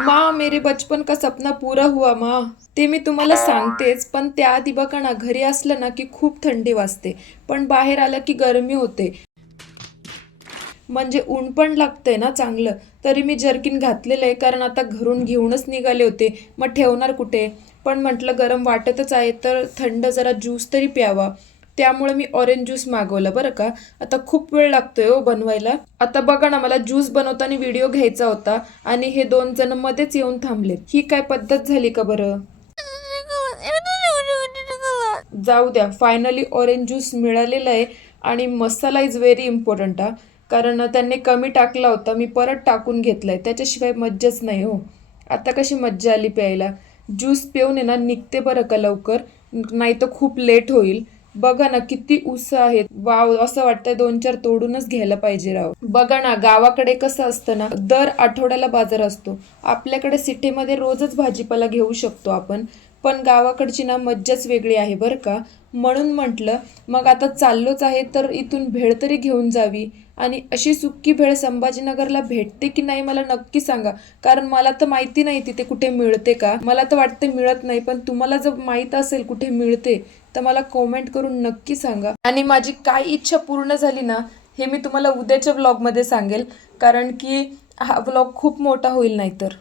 माँ मेरे बचपन का सपना पूरा हुआ माँ. ते मी तुम्हाला सांगतेच, पण त्याआधी बघा ना, घरी असलं ना की खूप थंडी वाजते, पण बाहेर आलं की गरमी होते. म्हणजे ऊन पण लागतंय ना चांगलं. तरी मी जर्किन घातलेलं आहे, कारण आता घरून घेऊनच निघाले होते. मग ठेवणार कुठे? पण म्हटलं गरम वाटतच आहे तर थंड जरा ज्यूस तरी प्यावा. त्यामुळे मी ऑरेंज ज्यूस मागवला बरं का. आता खूप वेळ लागतोय हो बनवायला. आता बघा ना, मला ज्यूस बनवताना व्हिडिओ घ्यायचा होता आणि हे 2 जण मध्येच येऊन थांबलेत. ही काय पद्धत झाली का बरं? जाऊ द्या, फायनली ऑरेंज ज्यूस मिळालेला आहे. आणि मसाला इज व्हेरी इम्पॉर्टंट हा. कारण त्यांनी कमी टाकला होता, मी परत टाकून घेतलाय. त्याच्याशिवाय मज्जाच नाही हो. आता कशी मज्जा आली प्यायला. ज्यूस पिऊन आहे ना निघते बरं का लवकर, नाही तर खूप लेट होईल. बघा ना किती ऊस आहेत. वाव, असं वाटतंय 2-4 तोडूनच घ्यायला पाहिजे राव. बघा ना, गावाकडे कसं असतं ना, दर आठवड्याला बाजार असतो. आपल्याकडे सिटीमध्ये रोजच भाजीपाला घेऊ शकतो आपण. पण गावाकडची ना मज्जाच वेगळी आहे बरं का. म्हणून म्हटलं मग आता चाललोच आहे तर इथून भेळ तरी घेऊन जावी. आणि अशी सुक्की भेळ संभाजीनगरला भेटते की नाही मला नक्की सांगा. कारण मला तर माहिती नाही तिथे कुठे मिळते का. मला तर वाटते मिळत नाही, पण तुम्हाला जर माहीत असेल कुठे मिळते तर मला कॉमेंट करून नक्की सांगा. आणि माझी काय इच्छा पूर्ण झाली ना, हे मी तुम्हाला उद्याच्या व्लॉगमध्ये सांगेल. कारण की हा व्लॉग खूप मोठा होईल नाहीतर.